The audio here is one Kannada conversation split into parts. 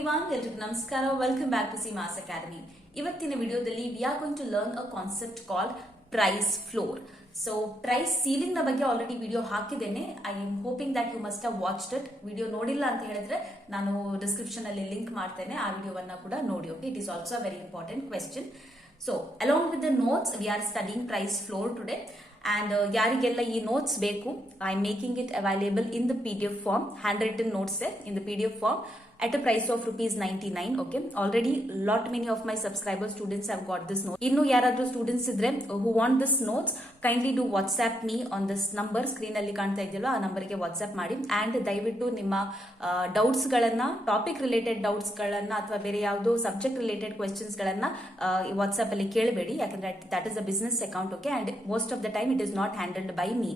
ಎವ್ರಿವನ್, ಎಲ್ರಿಗೂ ನಮಸ್ಕಾರ. Welcome back to Simas academy. ಇವತ್ತಿನ ವಿಡಿಯೋದಲ್ಲಿ we are going to learn a concept called price floor. So price ceiling ನ ಬಗ್ಗೆ ಆಲ್ರೆಡಿ ವಿಡಿಯೋ ಹಾಕಿದ್ದೇನೆ. I am hoping that you must have watched it. Video ನೋಡಿಲ್ಲ ಅಂತ ಹೇಳಿದ್ರೆ ನಾನು ಡಿಸ್ಕ್ರಿಪ್ಷನ್ ಅಲ್ಲಿ ಲಿಂಕ್ ಮಾಡ್ತೇನೆ, ಆ ವಿಡಿಯೋವನ್ನ ಕೂಡ ನೋಡಿ. Okay, it is also a very important question. So along with the notes we are studying price floor today. And ಯಾರಿಗೆಲ್ಲ ಈ ನೋಟ್ಸ್ ಬೇಕು, I am making it available in the PDF form, handwritten notes in the PDF form at a price of ₹99. Okay, already lot many of my subscriber students have got this note. ಇನ್ನು ಯಾರಾದ್ರೂ ಸ್ಟೂಡೆಂಟ್ಸ್ ಇದ್ರೆ who want this notes, kindly do WhatsApp me on this number. Screen ಅಲ್ಲಿ ಕಾಣ್ತಾ ಇದೆಯಲ್ಲ, ಆ ನಂಬರ್ಗೆ ವಾಟ್ಸ್ಆಪ್ ಮಾಡಿ. ಅಂಡ್ ದಯವಿಟ್ಟು ನಿಮ್ಮ ಡೌಟ್ಸ್ ಗಳನ್ನ, ಟಾಪಿಕ್ ರಿಲೇಟೆಡ್ ಡೌಟ್ಸ್ ಗಳನ್ನ ಅಥವಾ ಬೇರೆ ಯಾವುದೋ ಸಬ್ಜೆಕ್ಟ್ ರಿಲೇಟೆಡ್ ಕ್ವೆಶ್ಚನ್ಸ್ ಗಳನ್ನ ವಾಟ್ಸ್ಆಪ್ ಅಲ್ಲಿ ಕೇಳಬೇಡಿ, ಯಾಕಂದ್ರೆ that is a business account. Okay, and most of the time it is not handled by me.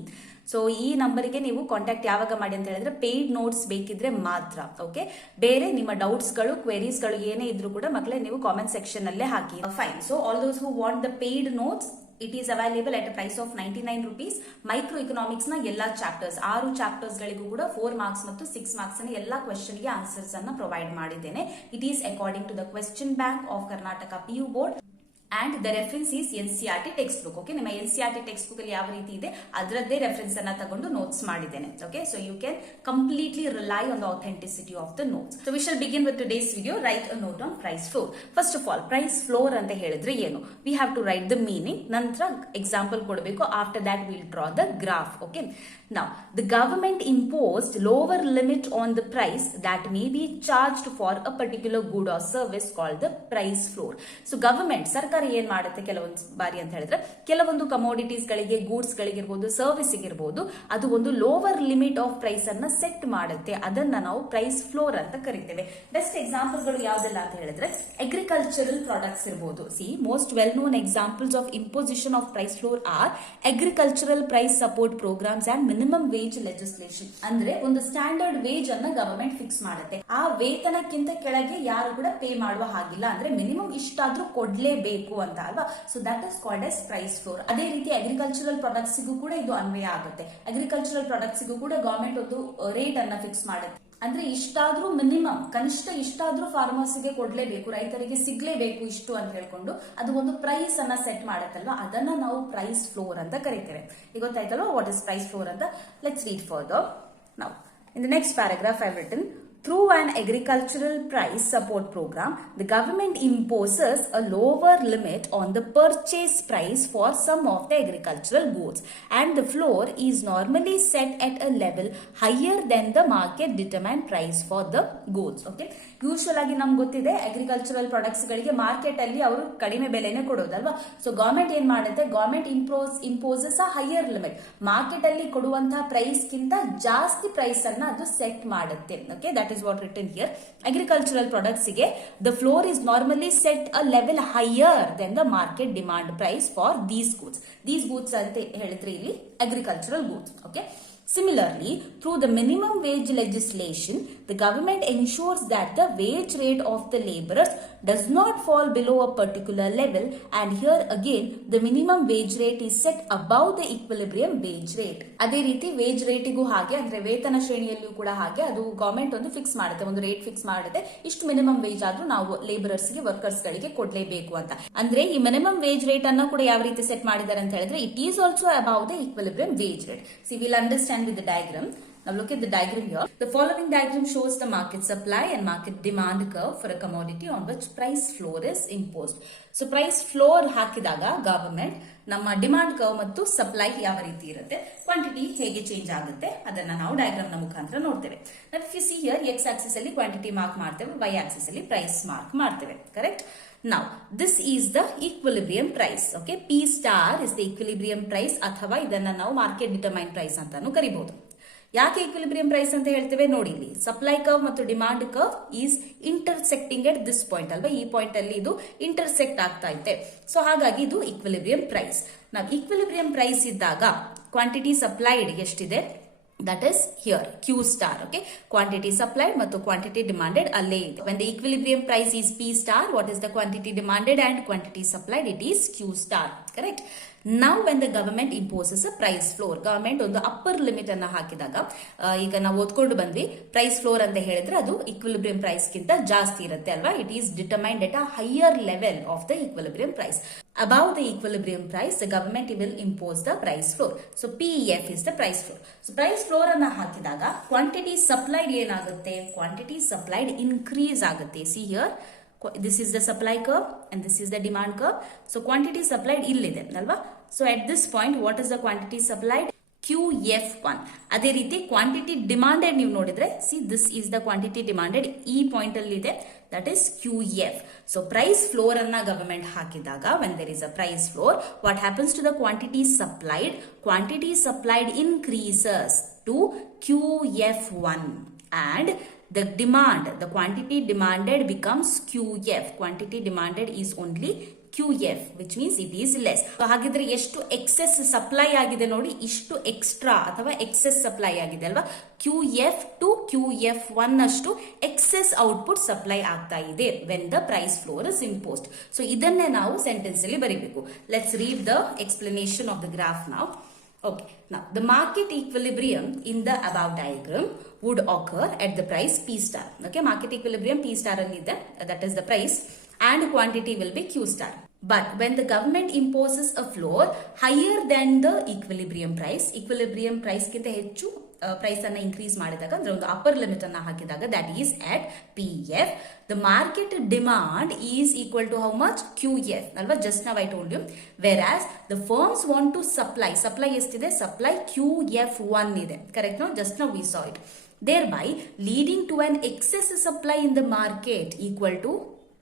So ಈ ನಂಬರ್ಗೆ ನೀವು ಕಾಂಟ್ಯಾಕ್ಟ್ ಯಾವಾಗ ಮಾಡಿ ಅಂತ ಹೇಳಿದ್ರೆ ಪೇಯ್ಡ್ ನೋಟ್ಸ್ ಬೇಕಿದ್ರೆ ಮಾತ್ರ. ಓಕೆ, ಬೇರೆ ನಿಮ್ಮ ಡೌಟ್ಸ್ ಗಳು, ಕ್ವೆರೀಸ್ ಗಳು ಏನೇ ಇದ್ರು ಕೂಡ ಮಕ್ಕಳೇ ನೀವು ಕಾಮೆಂಟ್ ಸೆಕ್ಷನ್ ಅಲ್ಲೇ ಹಾಕಿ. Fine. So all those who want the paid notes, it is available at a price of ₹99. Micro economics ನ ಎಲ್ಲಾ ಚಾಪ್ಟರ್ಸ್, 6 ಚಾಪ್ಟರ್ಸ್ ಗಳಿಗೂ ಕೂಡ 4 ಮಾರ್ಕ್ಸ್ ಮತ್ತು 6 ಮಾರ್ಕ್ಸ್ ನ ಎಲ್ಲಾ ಕ್ವೆಶ್ಚನ್ ಗೆ ಆನ್ಸರ್ಸ್ ಅನ್ನ ಪ್ರೊವೈಡ್ ಮಾಡಿದ್ದೇನೆ. It is according to the question bank of Karnataka PU board. And the reference is NCERT textbook. Okay, ನಿಮ್ಮ NCERT ಟೆಕ್ಸ್ಟ್ ಬುಕ್ ಅಲ್ಲಿ ಯಾವ ರೀತಿ ಇದೆ ಅದರದ್ದೇ ರೆಫರೆನ್ಸ್ ಅನ್ನ ತಗೊಂಡು ನೋಟ್ಸ್ ಮಾಡಿದ್ದೇನೆ. Okay, so you can completely rely on the authenticity of the notes. So we shall begin with today's video. Write a note on price floor. First of all, price floor ಅಂತ ಹೇಳಿದ್ರೆ ಏನು? We have to write the meaning, ನಂತರ ಎಕ್ಸಾಂಪಲ್ ಕೊಡಬೇಕು. After that will draw the graph. Okay, now the government imposed lower limit on the price that may be charged for a particular good or service called the price floor. So government, ಸರ್ಕಾರ ಏನ್ ಮಾಡುತ್ತೆ ಕೆಲವೊಂದು ಬಾರಿ ಅಂತ ಹೇಳಿದ್ರೆ, ಕೆಲವೊಂದು ಕಮೋಡಿಟೀಸ್ ಗಳಿಗೆ, ಗೂಡ್ಸ್ ಗಳಿಗಿರ್ಬೋದು, ಸರ್ವಿಸ್ ಇಗಿರ್ಬೋದು, ಅದು ಒಂದು ಲೋವರ್ ಲಿಮಿಟ್ ಆಫ್ ಪ್ರೈಸ್ ಅನ್ನ ಸೆಟ್ ಮಾಡುತ್ತೆ. ಅದನ್ನ ನಾವು ಪ್ರೈಸ್ ಫ್ಲೋರ್ ಅಂತ ಕರಿತೇವೆ. ಬೆಸ್ಟ್ ಎಕ್ಸಾಂಪಲ್ ಗಳು ಯಾವ್ದೆಲ್ಲ ಅಂತ ಹೇಳಿದ್ರೆ ಅಗ್ರಿಕಲ್ಚರಲ್ ಪ್ರಾಡಕ್ಟ್ಸ್ ಇರಬಹುದು. See most well known examples of imposition of price floor are agricultural price support programmes and minimum wage legislation. ಅಂದ್ರೆ ಒಂದು ಸ್ಟ್ಯಾಂಡರ್ಡ್ ವೇಜ್ ಅನ್ನ ಗವರ್ಮೆಂಟ್ ಫಿಕ್ಸ್ ಮಾಡುತ್ತೆ. ಆ ವೇತನಕ್ಕಿಂತ ಕೆಳಗೆ ಯಾರು ಕೂಡ ಪೇ ಮಾಡುವ ಹಾಗಿಲ್ಲ, ಅಂದ್ರೆ ಮಿನಿಮಮ್ ಇಷ್ಟಾದ್ರೂ ಕೊಡ್ಲೇಬೇಕು ಅಂತ ಅಲ್ವಾ. So that is called as price floor. ಅದೇ ರೀತಿ ಅಗ್ರಿಕಲ್ಚರಲ್ ಪ್ರಾಡಕ್ಟ್ಸ್ ಗೂ ಕೂಡ ಇದು ಅನ್ವಯ ಆಗುತ್ತೆ. ಅಗ್ರಿಕಲ್ಚರಲ್ ಪ್ರಾಡಕ್ಟ್ಸ್ ಗೂ ಕೂಡ ಗವರ್ಮೆಂಟ್ ಒಂದು ರೇಟ್ ಅನ್ನ ಫಿಕ್ಸ್ ಮಾಡುತ್ತೆ. ಅಂದ್ರೆ ಇಷ್ಟಾದ್ರೂ ಮಿನಿಮಮ್, ಕನಿಷ್ಠ ಇಷ್ಟಾದ್ರೂ ಫಾರ್ಮರ್ಸ್ ಗೆ ಕೊಡ್ಲೇಬೇಕು, ರೈತರಿಗೆ ಸಿಗ್ಲೇಬೇಕು ಇಷ್ಟು ಅಂತ ಹೇಳ್ಕೊಂಡು ಅದು ಒಂದು ಪ್ರೈಸ್ ಅನ್ನ ಸೆಟ್ ಮಾಡತ್ತಲ್ವಾ, ಅದನ್ನ ನಾವು ಪ್ರೈಸ್ ಫ್ಲೋರ್ ಅಂತ ಕರಿತೇವೆ. ಈಗ ಗೊತ್ತಾಯ್ತಲ್ವಾ ವಾಟ್ ಇಸ್ ಪ್ರೈಸ್ ಫ್ಲೋರ್ ಅಂತ. Let's read further. Now in the next paragraph I have written, through an agricultural price support program, the government imposes a lower limit on the purchase price for some of the agricultural goods, and the floor is normally set at a level higher than the market determined price for the goods. Okay, usual ಆಗಿ ನಮ್ಗೆ ಗೊತ್ತಿದೆ ಅಗ್ರಿಕಲ್ಚರಲ್ ಪ್ರಾಡಕ್ಟ್ಸ್ ಗಳಿಗೆ ಮಾರ್ಕೆಟ್ ಅಲ್ಲಿ ಅವರು ಕಡಿಮೆ ಬೆಲೆನೇ ಕೊಡೋದಲ್ವಾ. ಸೊ ಗವರ್ಮೆಂಟ್ ಏನ್ ಮಾಡುತ್ತೆ, government imposes a higher limit, market ಅಲ್ಲಿ ಕೊಡುವಂತಹ ಪ್ರೈಸ್ ಗಿಂತ ಜಾಸ್ತಿ ಪ್ರೈಸ್ ಅನ್ನ ಅದು ಸೆಟ್ ಮಾಡುತ್ತೆ. Okay, that is what written here. Agricultural products ಗೆ the floor is normally set a level higher than the market demand price for these goods. These goods ಅಂತ ಹೇಳಿದ್ರೆ ಇಲ್ಲಿ agricultural goods. Okay, similarly, through the minimum wage legislation, the government ensures that the wage rate of the laborers does not fall below a particular level, and here again the minimum wage rate is set above the equilibrium wage rate. ಅದೇ ರೀತಿ ವೇಜ್ ರೇಟಿಗೂ ಹಾಗೆ, ಅಂದ್ರೆ ವೇತನ ಶ್ರೇಣಿಯಲ್ಲಿಯೂ ಕೂಡ ಹಾಗೆ ಅದು ಗವರ್ಮೆಂಟ್ ಒಂದು ಫಿಕ್ಸ್ ಮಾಡುತ್ತೆ, ಒಂದು ರೇಟ್ ಫಿಕ್ಸ್ ಮಾಡುತ್ತೆ. ಇಷ್ಟು ಮಿನಿಮಮ್ ವೇಜ್ ಆದ್ರೂ ನಾವು ಲೇಬರರ್ಸ್ ಗೆ, ವರ್ಕರ್ಸ್ ಗಳಿಗೆ ಕೊಡ್ಲೇಬೇಕು ಅಂತ. ಅಂದ್ರೆ ಈ ಮಿನಿಮಮ್ ವೇಜ್ ರೇಟ್ ಅನ್ನು ಕೂಡ ಯಾವ ರೀತಿ ಸೆಟ್ ಮಾಡಿದ್ದಾರೆ ಅಂತ ಹೇಳಿದ್ರೆ, it is also above the equilibrium wage rate. See will understand with the diagram. Now look at the diagram here. The following diagram shows the market supply and market demand curve for a commodity on which price floor is imposed. So price floor ಹಾಕಿದಾಗ ಗವರ್ಮೆಂಟ್ ನಮ್ಮ ಡಿಮಾಂಡ್ ಕರ್ವ್ ಮತ್ತು ಸಪ್ಲೈ ಯಾವ ರೀತಿ ಇರುತ್ತೆ, ಕ್ವಾಂಟಿಟಿ ಹೇಗೆ ಚೇಂಜ್ ಆಗುತ್ತೆ ಅದನ್ನ ನಾವು ಡಯಾಗ್ರಾಮ್ ನ ಮುಖಾಂತರ ನೋಡ್ತೇವೆ. If you see here, x Axis ಅಲ್ಲಿ ಕ್ವಾಂಟಿಟಿ ಮಾರ್ಕ್ ಮಾಡ್ತೇವೆ, y ಆಕ್ಸಿಸ್ ಅಲ್ಲಿ ಪ್ರೈಸ್ ಮಾರ್ಕ್ ಮಾಡ್ತೇವೆ. Correct? Now this is the equilibrium price. Okay, P star is the equilibrium price, ಅಥವಾ ಇದನ್ನ ನಾವು ಮಾರ್ಕೆಟ್ ಡಿಟರ್ಮೈನ್ ಪ್ರೈಸ್ ಅಂತಾನು ಕರಿಬಹುದು. ಯಾಕೆ ಈಕ್ವಿಲಿಬ್ರಿಯಂ ಪ್ರೈಸ್ ಅಂತ ಹೇಳ್ತೇವೆ ನೋಡಿ, ಇಲ್ಲಿ ಸಪ್ಲೈ ಕರ್ವ್ ಮತ್ತು demand curve is intersecting at this point ಅಲ್ವಾ, ಈ ಪಾಯಿಂಟ್ ಅಲ್ಲಿ ಇದು ಇಂಟರ್ಸೆಕ್ಟ್ ಆಗ್ತಾ ಇದೆ. ಸೊ ಹಾಗಾಗಿ ಇದು ಈಕ್ವಿಲಿಬ್ರಿಯಂ ಪ್ರೈಸ್. ನಾವು ಈಕ್ವಿಲಿಬ್ರಿಯಂ ಪ್ರೈಸ್ ಇದ್ದಾಗ ಕ್ವಾಂಟಿಟಿ ಸಪ್ಲೈಡ್ ಎಷ್ಟಿದೆ, that is here Q star. Okay, quantity supplied ಮತ್ತು quantity demanded ಅಲ್ಲೇ ಇದೆ. When the equilibrium price is P star, what is the quantity demanded and quantity supplied? It is Q star. Correct. Now when the government imposes a price floor, government ಒಂದು ಅಪ್ಪರ್ ಲಿಮಿಟ್ ಅನ್ನ ಹಾಕಿದಾಗ, ಈಗ ನಾವು ಓದ್ಕೊಂಡು ಬಂದ್ವಿ ಪ್ರೈಸ್ ಫ್ಲೋರ್ ಅಂತ ಹೇಳಿದ್ರೆ ಅದು ಇಕ್ವಿಲಿಬ್ರಿಯಂ ಪ್ರೈಸ್ ಗಿಂತ ಜಾಸ್ತಿ ಇರುತ್ತೆ ಅಲ್ವಾ. It is determined at a higher level of the equilibrium price. Above the equilibrium price, the government will impose the price floor. So PEF is the price floor. So price floor ಅನ್ನ ಹಾಕಿದಾಗ quantity supplied ಏನಾಗುತ್ತೆ? Quantity supplied increase ಆಗುತ್ತೆ. See here, this is the supply curve and this is the demand curve. So quantity supplied ಇಲ್ಲಿದೆ ಅಲ್ವಾ. So at this point, what is the quantity supplied? QF1. ಅದೇ ರೀತಿ ಕ್ವಾಂಟಿಟಿ ಡಿಮಾಂಡೆಡ್ ನೀವು ನೋಡಿದ್ರೆ, see this is the quantity demanded ಈ ಪಾಯಿಂಟ್ ಅಲ್ಲಿ ಇದೆ, that is QF. So price floor ಅನ್ನ ಗವರ್ಮೆಂಟ್ ಹಾಕಿದಾಗ, when there is a price floor, what happens to the quantity supplied increases to QF1 and the quantity demanded becomes QF. Quantity demanded is only QF, which means it is less. So ಹಾಗಿದ್ರೆ ಎಷ್ಟು ಎಕ್ಸೆಸ್ ಸಪ್ಲೈ ಆಗಿದೆ ನೋಡಿ, ಇಷ್ಟು ಎಕ್ಸ್ಟ್ರಾ ಅಥವಾ ಎಕ್ಸೆಸ್ ಸಪ್ಲೈ ಆಗಿದೆ ಅಲ್ವಾ. QF to QF1 ಅಷ್ಟು ಎಕ್ಸೆಸ್ ಔಟ್ಪುಟ್ ಸಪ್ಲೈ ಆಗ್ತಾ ಇದೆ when the price floor is imposed. So ಇದನ್ನೇ ನಾವು ಸೆಂಟೆನ್ಸ್ ಅಲ್ಲಿ ಬರೀಬೇಕು. Let's read the explanation of the graph ನಾವು. Okay, now the market equilibrium in the above diagram would occur at the price P star. Okay, market equilibrium P star annide, that is the price, and quantity will be Q star. But when the government imposes a floor higher than the equilibrium price ಗಿಂತ ಹೆಚ್ಚು ಪ್ರೈಸ್ ಅನ್ನ ಇನ್ಕ್ರೀಸ್ ಮಾಡಿದಾಗ, ಅಂದ್ರೆ ಒಂದು ಅಪ್ಪರ್ ಲಿಮಿಟ್ ಅನ್ನ ಹಾಕಿದಾಗ, that is at PF, the market demand is equal to how much? QF ಅಲ್ವಾ. Just now I told you. Whereas the firms want to supply ಎಷ್ಟಿದೆ? supply QF1 ಇದೆ. Correct no? ಜಸ್ಟ್ ನಾವು we saw it. Thereby leading to an excess supply in the market equal to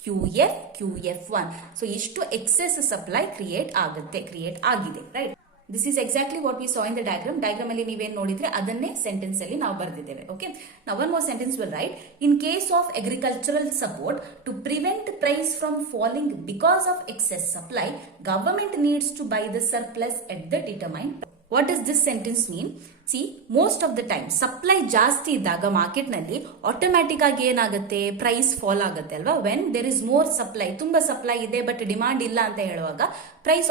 QF1. So ಇಷ್ಟು ಎಕ್ಸೆಸ್ ಸಪ್ಲೈ ಕ್ರಿಯೇಟ್ ಆಗಿದೆ, right. This is exactly what we saw in the diagram. Diagram ಅಲ್ಲಿ ನೀವೇನ್ ನೋಡಿದ್ರೆ ಅದನ್ನೇ ಸೆಂಟೆನ್ಸ್ ಅಲ್ಲಿ ನಾವು ಬರೆದಿದ್ದೇವೆ. Okay, now one more sentence will write. In case of agricultural support to prevent price from falling because of excess supply, government needs to buy the surplus at the determined. What is this sentence mean? See, most of the time supply ಜಾಸ್ತಿ ಇದ್ದಾಗ ಮಾರ್ಕೆಟ್ ನಲ್ಲಿ ಆಟೋಮ್ಯಾಟಿಕ್ ಆಗಿ ಏನಾಗುತ್ತೆ? ಪ್ರೈಸ್ ಫಾಲ್ ಆಗುತ್ತೆ ಅಲ್ವಾ. When there is more supply, ತುಂಬಾ ಸಪ್ಲೈ ಇದೆ ಬಟ್ ಡಿಮಾಂಡ್ ಇಲ್ಲ ಅಂತ ಹೇಳುವಾಗ ಪ್ರೈಸ್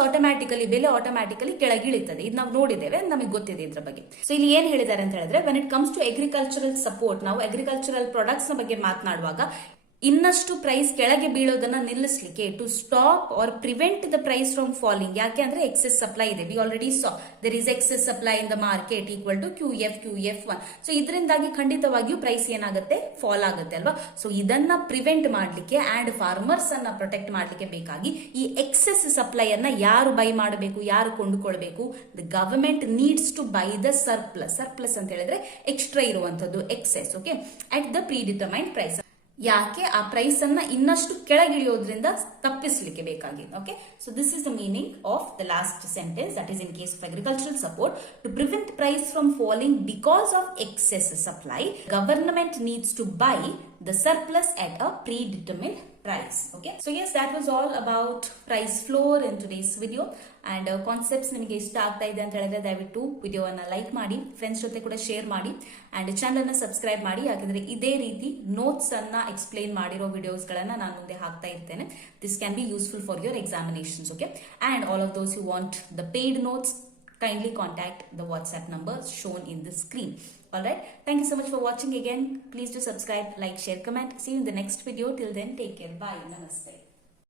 ಬೆಲೆ ಆಟೋಮ್ಯಾಟಿಕಲಿ ಕೆಳಗಿಳಿತದೆ. ಇದು ನಾವು ನೋಡಿದ್ದೇವೆ, ನಮಗೆ ಗೊತ್ತಿದೆ ಇದ್ರ ಬಗ್ಗೆ. ಸೊ ಇಲ್ಲಿ ಏನ್ ಹೇಳಿದ್ದಾರೆ ಅಂತ ಹೇಳಿದ್ರೆ, when it comes to agricultural support, ನಾವು ಅಗ್ರಿಕಲ್ಚರಲ್ ಪ್ರಾಡಕ್ಟ್ಸ್ ನ ಬಗ್ಗೆ ಮಾತನಾಡುವಾಗ ಇನ್ನಷ್ಟು ಪ್ರೈಸ್ ಕೆಳಗೆ ಬೀಳೋದನ್ನ ನಿಲ್ಲಿಸಲಿಕ್ಕೆ, to stop or prevent the price from falling. ಯಾಕೆ ಅಂದ್ರೆ ಎಕ್ಸೆಸ್ ಸಪ್ಲೈ ಇದೆ. We already saw there is excess supply in the market equal to QF1. So ಇದರಿಂದಾಗಿ ಖಂಡಿತವಾಗಿಯೂ ಪ್ರೈಸ್ ಏನಾಗುತ್ತೆ? ಫಾಲ್ ಆಗುತ್ತೆ ಅಲ್ವಾ. ಸೊ ಇದನ್ನ ಪ್ರಿವೆಂಟ್ ಮಾಡ್ಲಿಕ್ಕೆ ಅಂಡ್ ಫಾರ್ಮರ್ಸ್ ಅನ್ನ ಪ್ರೊಟೆಕ್ಟ್ ಮಾಡ್ಲಿಕ್ಕೆ ಬೇಕಾಗಿ ಈ ಎಕ್ಸೆಸ್ ಸಪ್ಲೈ ಅನ್ನ ಯಾರು ಬೈ ಮಾಡಬೇಕು, ಯಾರು ಕೊಂಡುಕೊಳ್ಬೇಕು? The government needs to buy the surplus ಅಂತ ಹೇಳಿದ್ರೆ ಎಕ್ಸ್ಟ್ರಾ ಇರುವಂತದ್ದು, excess. Okay, at the predetermined price. ಯಾಕೆ? ಆ ಪ್ರೈಸ್ ಅನ್ನ ಇನ್ನಷ್ಟು ಕೆಳಗಿಳಿಯೋದ್ರಿಂದ ತಪ್ಪಿಸಲಿಕ್ಕೆ ಬೇಕಾಗಿ. Okay, so this is the meaning of the last sentence, that is in case of agricultural support to prevent price from falling because of excess supply, government needs to buy the surplus at a predetermined price. Okay, so yes, that was all about price floor in today's video. And concepts ನಿಮಗೆ ಇಷ್ಟ ಆಗ್ತಾ ಇದೆ ಅಂತ ಹೇಳಿದ್ರೆ ದಯವಿಟ್ಟು ವಿಡಿಯೋವನ್ನ ಲೈಕ್ ಮಾಡಿ, ಫ್ರೆಂಡ್ಸ್ ಜೊತೆ ಕೂಡ ಶೇರ್ ಮಾಡಿ, ಅಂಡ್ ಚಾನಲ್ ನ ಸಬ್ಸ್ಕ್ರೈಬ್ ಮಾಡಿ. ಯಾಕಂದ್ರೆ ಇದೇ ರೀತಿ ನೋಟ್ಸ್ ಅನ್ನ ಎಕ್ಸ್ಪ್ಲೈನ್ ಮಾಡಿರೋ ವಿಡಿಯೋಸ್ ಗಳನ್ನ ನಾನು ಮುಂದೆ ಹಾಕ್ತಾ ಇರ್ತೇನೆ. This can be useful for your examinations. Okay, and all of those who want the paid notes, kindly contact the WhatsApp number shown in the screen. Alright, thank you so much for watching again. Please do subscribe, like, share, comment. See you in the next video. Till then, take care. Bye. Namaste.